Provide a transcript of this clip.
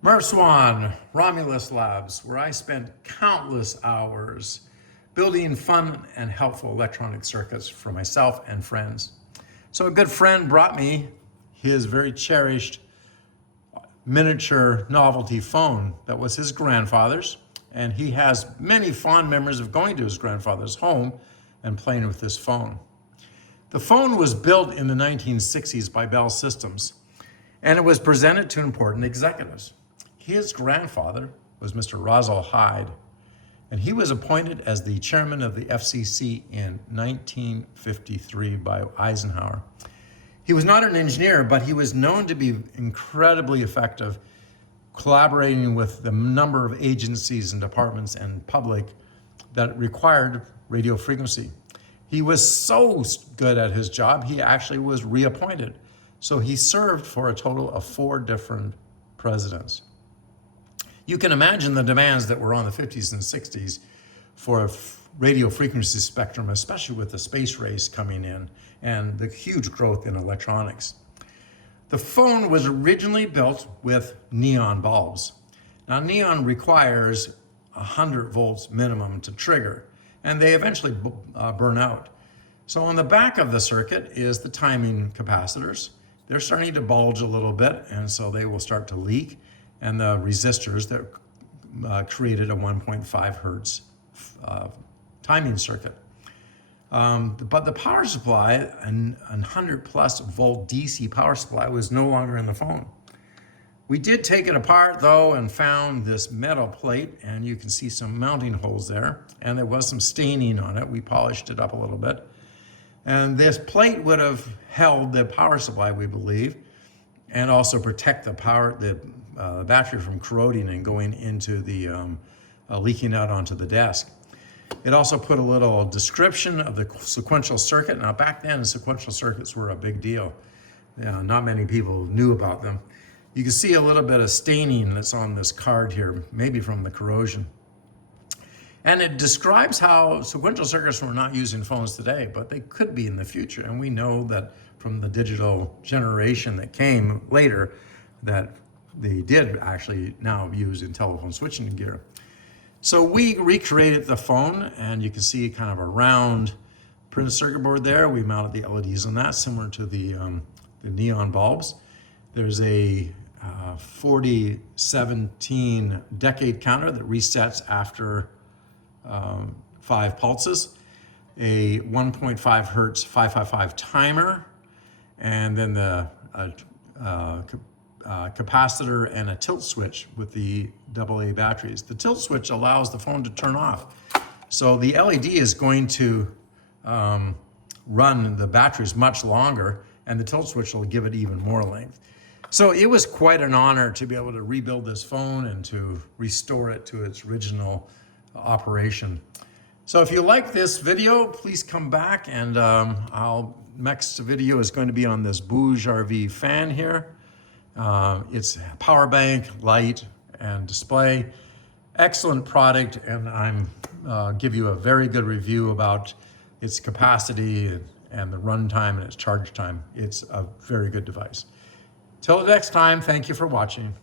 Merv Swan, Romulus Labs, where I spent countless hours building fun and helpful electronic circuits for myself and friends. So a good friend brought me his very cherished miniature novelty phone that was his grandfather's, and he has many fond memories of going to his grandfather's home and playing with this phone. The phone was built in the 1960s by Bell Systems, and it was presented to important executives. His grandfather was Mr. Rosel Hyde, and he was appointed as the chairman of the FCC in 1953 by Eisenhower. He was not an engineer, but he was known to be incredibly effective, collaborating with the number of agencies and departments and public that required radio frequency. He was so good at his job, he actually was reappointed. So he served for a total of 4 different presidents. You can imagine the demands that were on the 50s and 60s for a radio frequency spectrum, especially with the space race coming in and the huge growth in electronics. The phone was originally built with neon bulbs. Now, neon requires 100 volts minimum to trigger, and they eventually burn out. So on the back of the circuit is the timing capacitors. They're starting to bulge a little bit, and so they will start to leak, and the resistors that created a 1.5 hertz timing circuit. But the power supply, a 100 plus volt DC power supply, was no longer in the phone. We did take it apart though and found this metal plate, and you can see some mounting holes there, and there was some staining on it. We polished it up a little bit. And this plate would have held the power supply, we believe, and also protect the battery from corroding and going into the leaking out onto the desk. It also put a little description of the sequential circuit. Now back then, sequential circuits were a big deal. Not many people knew about them. You can see a little bit of staining that's on this card here, maybe from the corrosion. And it describes how sequential circuits were not used in phones today, but they could be in the future. And we know that from the digital generation that came later, that they did actually now use in telephone switching gear. So we recreated the phone, and you can see kind of a round printed circuit board there. We mounted the LEDs on that, similar to the neon bulbs. There's a 4017 decade counter that resets after 5 pulses, a 1.5 hertz 555 timer, and then the capacitor and a tilt switch with the AA batteries. The tilt switch allows the phone to turn off. So the LED is going to run the batteries much longer, and the tilt switch will give it even more length. So it was quite an honor to be able to rebuild this phone and to restore it to its original operation. So if you like this video, please come back, and next video is going to be on this BoughRV fan here. It's power bank, light, and display. Excellent product, and I'm give you a very good review about its capacity and the run time and its charge time. It's a very good device. Till next time, thank you for watching.